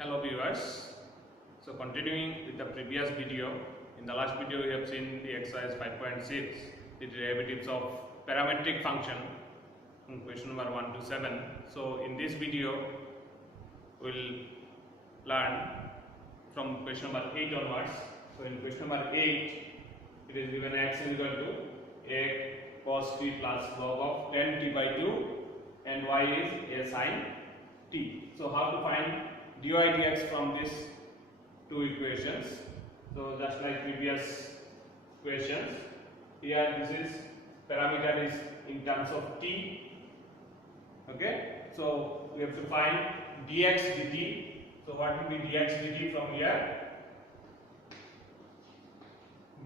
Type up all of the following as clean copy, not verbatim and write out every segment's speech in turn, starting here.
Hello viewers. So continuing with the previous video, in the last video we have seen the exercise 5.6, the derivatives of parametric function, question number 1 to 7. So in this video we will learn from question number 8 onwards. So in question number 8 it is given x is equal to a cos t plus log of 10 t by 2 and y is a sin t. So how to find dy dx from these two equations? So just like previous questions, here this is parameter is in terms of t. Okay, so we have to find dx dt. So what will be dx dt from here?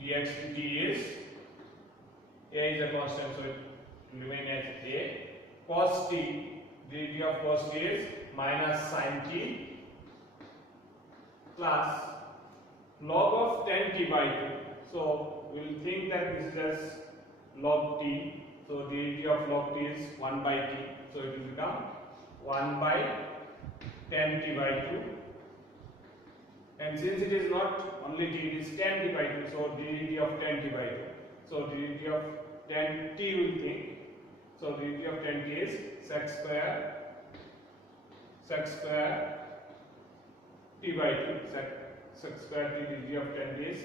Dx dt is a is a constant, so it will remain as a. Cos t, dt of cos t is minus sin t plus log of 10 t by 2. So we will think that this is as log t. So dt of log t is 1 by t. So it will become 1 by 10 t by 2. And since it is not only t, it is 10 t by 2. So dt of 10 t by 2. So dt of 10 t we will think. So dt of 10 t is sec square t by 2. Sec square t, dt of 10 t is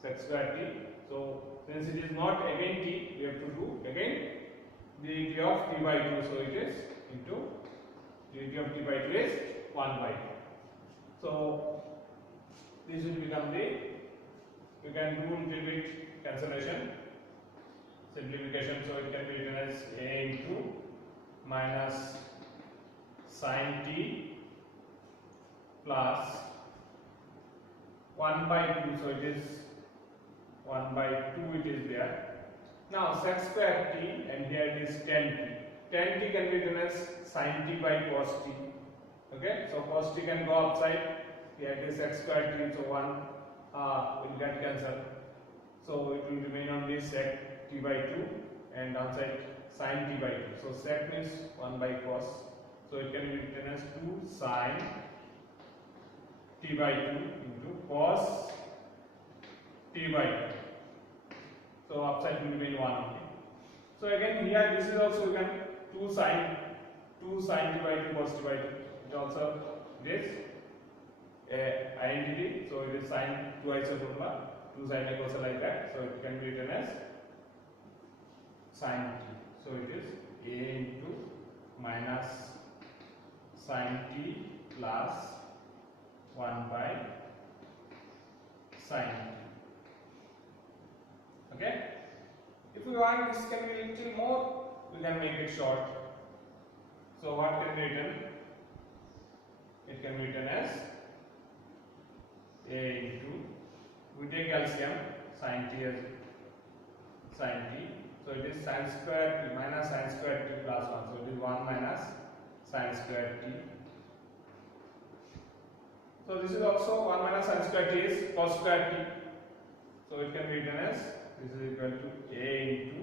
sec square t. So since it is not again t, we have to do again dt of t by 2. So it is into dt of t by 2 is 1 by 2. So this will become the, we can do little bit cancellation, simplification. So it can be written as a into minus sin t plus 1 by 2. So it is 1 by 2 it is there. Now sec square t, and here it is 10t. 10t can be written as sin t by cos t. Okay, so cos t can go outside. Here it is sec square t, so 1 will get cancelled. So it will remain only sec t by 2 and outside sin t by 2. So sec means 1 by cos. So it can be written as 2 sin t by 2 into cos t by 2. So upside will remain 1 only. So again here this is also we can 2 sin t by 2 cos t by 2. It also this identity. So it is sin twice a formula, 2 sin a cos a like that. So it can be written as sin t. So it is a into minus sin t plus 1 by sin t. Okay. If we want this can be a little more, we can make it short. So what can be written? It can be written as a into, we take LCM, sin t as sin t. So it is sin square t minus sin square t plus 1. So it is 1 minus sin square t. So this is also 1 minus sin square t is cos square t. So it can be written as this is equal to a into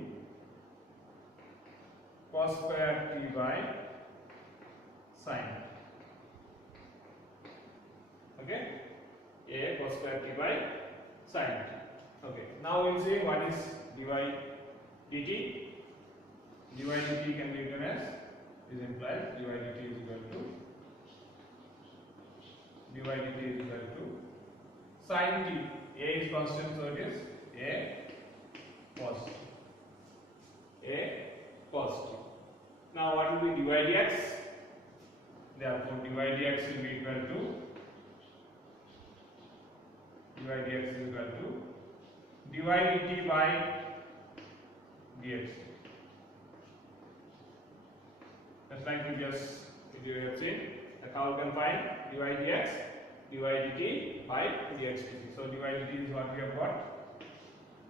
cos square t by sin. Okay, a cos square t by sin t. Okay, now we will see what is dy dt. Dy dt can be written as, is implied dy dt is equal to sin t. A is constant, so it is a cos t. Now what will be dy dx? Therefore dy dx will be equal to dy dt by dx. Just like previous video we have seen, that how we can find dy dx, dy dt by dx dt. So dy dt is what we have got,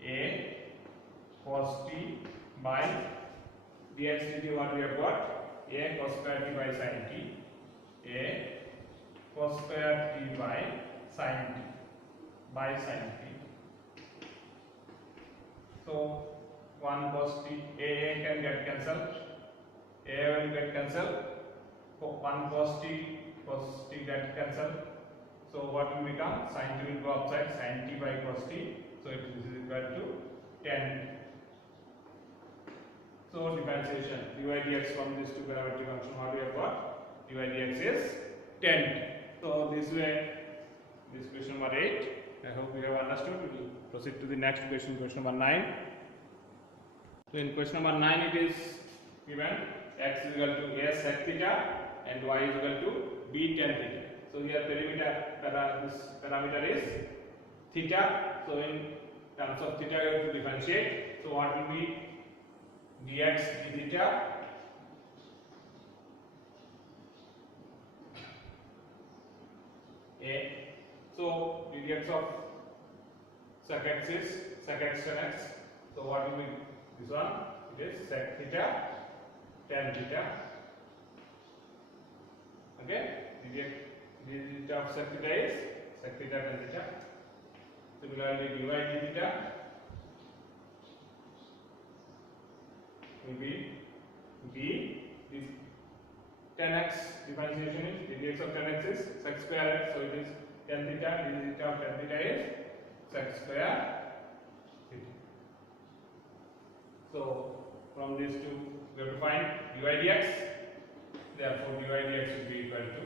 a cos t by dx dt what we have got, a cos square t by sin t, a cos square t by sin t. So 1 cos t, a can get cancelled, a will get cancelled. 1 cos t cos t get cancelled. So what will become? Sin t will go upside, sin t by cos t. So this is equal to 10. So differentiation dy dx from these two parametric function, what we have got? Dy dx is 10. So this way, this question number 8. I hope you have understood. We will proceed to the next question, question number 9. So in question number 9, it is given x is equal to a sec theta and y is equal to b tan theta. So here this parameter is theta. So in terms of theta, you have to differentiate. So what will be dx d theta a. So dx of sec x is sec x tan x. So what will be this one? It is sec theta tan theta. Okay, dx theta of sec theta is sec theta tan theta. Similarly, dy d theta will be b. This tan x differentiation is dx of tan x is sec square x. So it is tan theta. D theta of tan theta is sec square theta. So from these two, we have to find dy dx. Therefore, dy dx will be equal to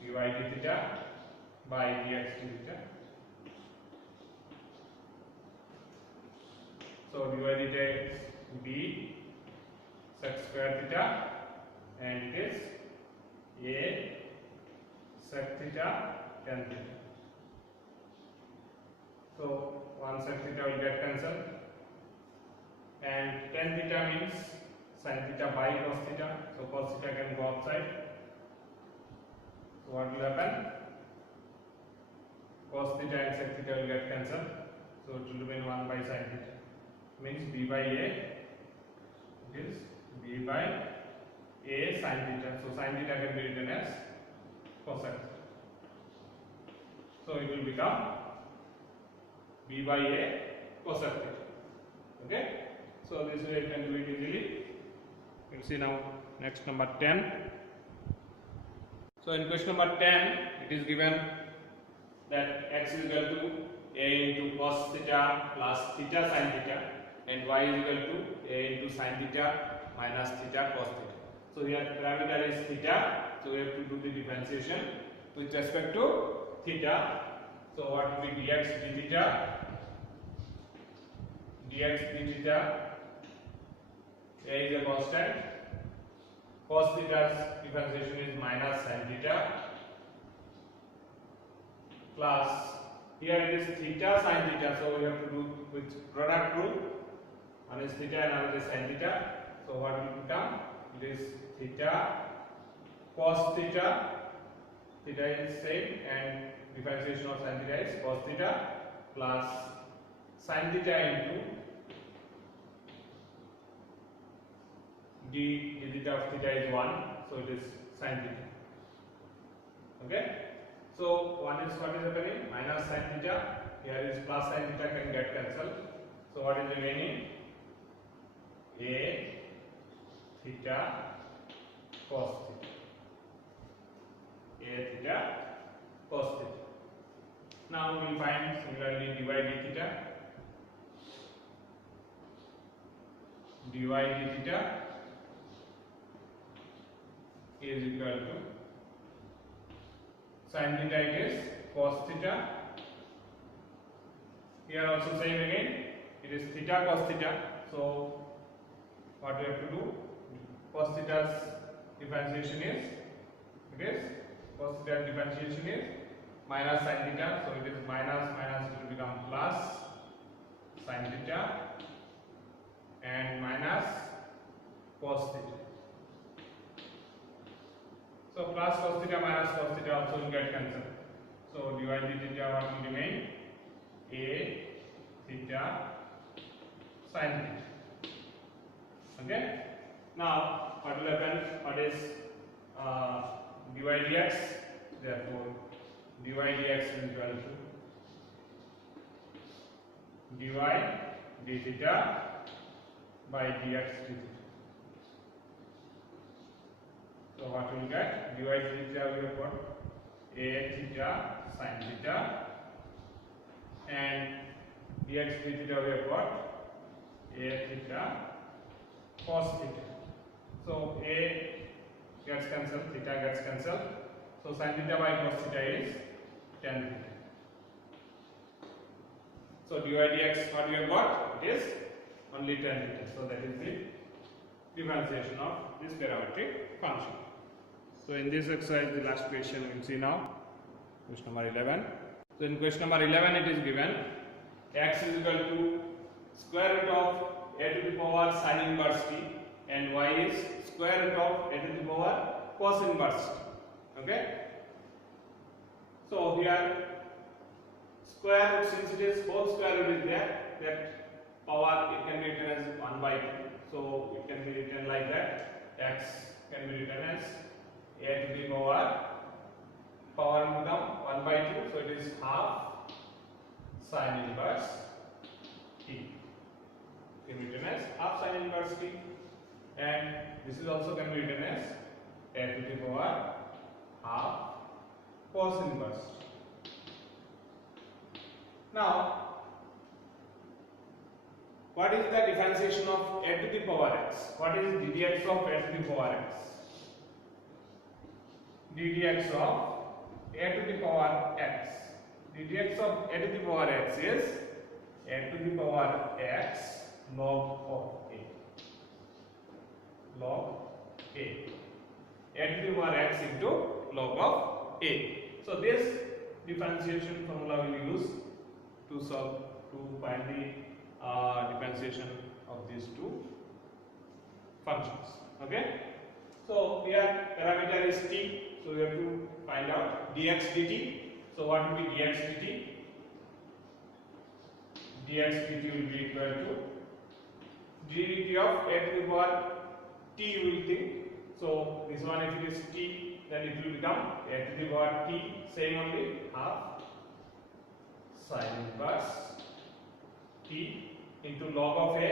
dy d theta by dx d theta. So dy d theta is b sec square theta and it is a sec theta tan theta. So one sec theta will get cancelled and tan theta means sin theta by cos theta. So cos theta can go outside. So what will happen? Cos theta and sec theta will get cancelled. So it will remain 1 by sin theta. Means b by a. It is b by a sin theta. So sin theta can be written as cosec. So it will become b by a cosec theta. Okay. So this way you can do it easily. You will see now next number 10. So in question number 10, it is given that x is equal to a into cos theta plus theta sin theta and y is equal to a into sin theta minus theta cos theta. So here parameter is theta. So we have to do the differentiation with respect to theta. So what will be dx d theta? Dx d theta, a is a constant. Cos theta's differentiation is minus sin theta plus here it is theta sin theta. So we have to do with product rule. One is theta and another is sin theta. So what will become? It is theta cos theta. Theta is same and differentiation of sin theta is cos theta plus sin theta into d theta of theta is 1. So it is sin theta. Okay. So one is what is happening? Minus sin theta. Here is plus sin theta can get cancelled. So what is remaining? A theta cos theta. A theta cos theta. Now we will find similarly dy d theta. Dy d theta is equal to sin theta, it is cos theta. Here also same again, it is theta cos theta. So what we have to do? Cos theta's differentiation is, it is cos theta differentiation is minus sin theta. So it is minus minus, it will become plus sin theta and minus cos theta. So plus cos theta minus cos theta also will get cancelled. So dy d theta what will remain? A theta sin theta. Okay. Now what will happen? What is dy dx? Therefore dy dx is equal to dy d theta by dx d theta. So what we will get? Dy theta we have got a theta sin theta, and dx d theta we have got a theta cos theta. So a gets cancelled, theta gets cancelled. So sin theta by cos theta is tan theta. So dy dx what we have got? It is only tan theta. So that is the differentiation of this parametric function. So in this exercise, the last question we will see now, question number 11. So in question number 11 it is given x is equal to square root of a to the power sin inverse t and y is square root of a to the power cos inverse t. Okay. So here square root, since it is whole square root is there, that power it can be written as 1 by 2. So it can be written like that. X can be written as a to the power will become 1 by 2. So it is half sin inverse t. Can be written as half sin inverse t, and this is also can be written as a to the power half cos inverse. Now, what is the differentiation of a to the power x? What is ddx of a to the power x? ddx of a to the power x. ddx of a to the power x is a to the power x log of a. Log a. A to the power x into log of a. So this differentiation formula we will use to solve, to find the differentiation of these two functions. Okay. So here parameter is t. So we have to find out dx dt. So what will be dx dt? Dx dt will be equal to dt of a to the power t you will think. So this one, if it is t, then it will become a to the power t, same only, half sin inverse t into log of a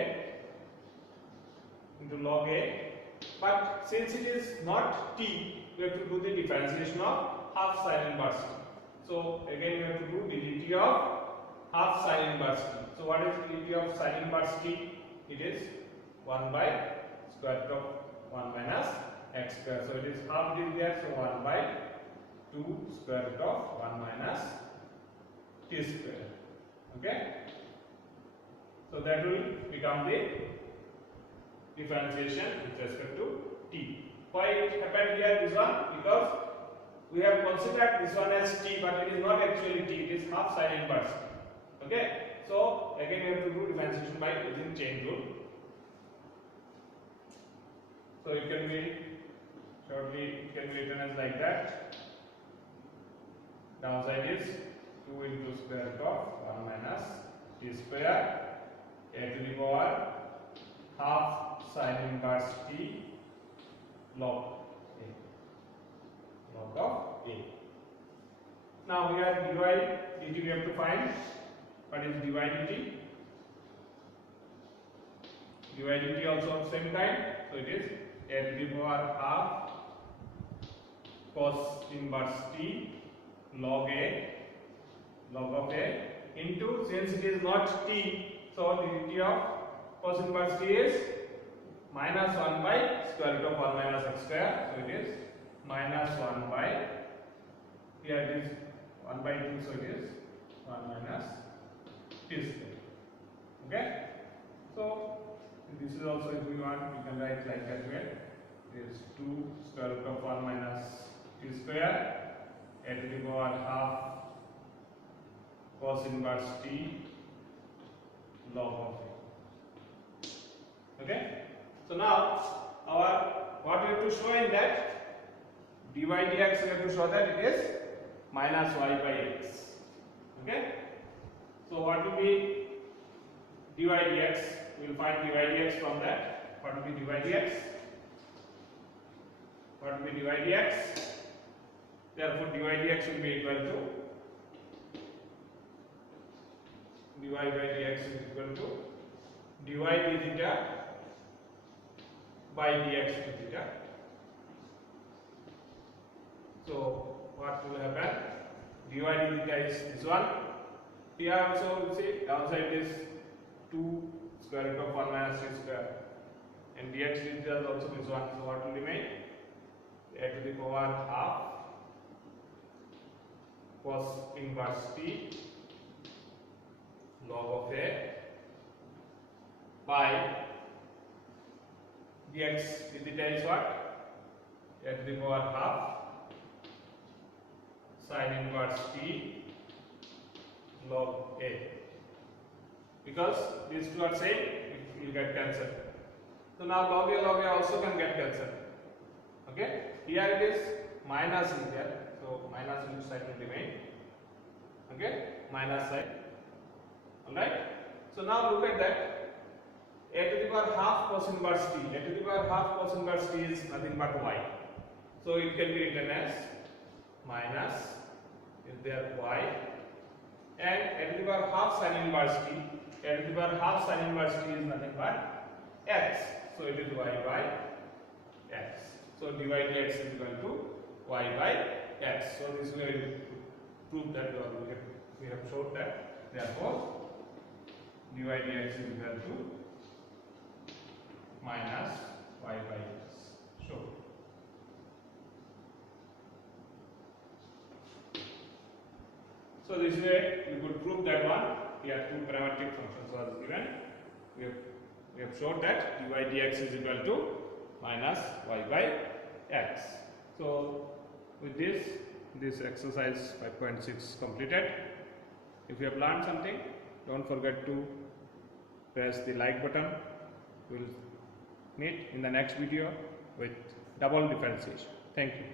into log a. But since it is not t, we have to do the differentiation of half sin inverse t. So again we have to do dt of half sin inverse t. So what is dt of sin inverse t? It is 1 by square root of 1 minus x square. So it is half, it is there, so 1 by 2 square root of 1 minus t square. Okay. So that will become the differentiation with respect to t. Why it happened here this one? Because we have considered this one as t, but it is not actually t, it is half sin inverse. Okay. So again we have to do differentiation by using chain rule. So it can be shortly, it can be written as like that. Downside is 2 into square root of 1 minus t square a to the power half sin inverse t log a. Log of a. Now here dy dt we have to find. What is dy dt? Dy dt also of same kind. So it is a to the power half cos inverse t log of a into, since it is not t, so the dt of cos inverse t is minus 1 by square root of 1 minus x square. So it is minus 1 by, here it is 1 by 2, so it is 1 minus t square. Okay. So this is also, if we want, we can write like that way. It is 2 square root of 1 minus t square a to the power half cos inverse t log of a. Okay. So now what we have to show in that dy dx, we have to show that it is minus y by x. Okay. So what will be dy dx? We will find dy dx from that. What will be dy dx? What will be dy dx? Therefore dy dx will be equal to dy by dx is equal to dy d theta by dx d theta. So what will happen? dy dθ is this one. Here also we see downside is 2 square root of 1 minus 3 square, and dx dθ is also this one. So what will remain? A to the power half cos inverse t log of a by dx dθ is what? A to the power half sin inverse t log a. Because these two are same, it will get cancelled. So now log a also can get cancelled. Okay, here it is minus is there, so minus which side will remain? Okay, minus side. Alright, so now look at that. A to the power half cos inverse t. A to the power half cos inverse t is nothing but y. So it can be written as minus is there y, and a to the power half sin inverse t. A to the power half sin inverse t is nothing but x. So it is y by x. So dy dx is equal to y by x. So this way we prove that we have showed that. Therefore, dy dx is equal to minus y by x. So this way we could prove that one. Here two parametric functions was given. We have showed that dy dx is equal to minus y by x. So with this exercise 5.6 completed. If you have learned something, don't forget to press the like button. We will meet in the next video with double differentiation. Thank you.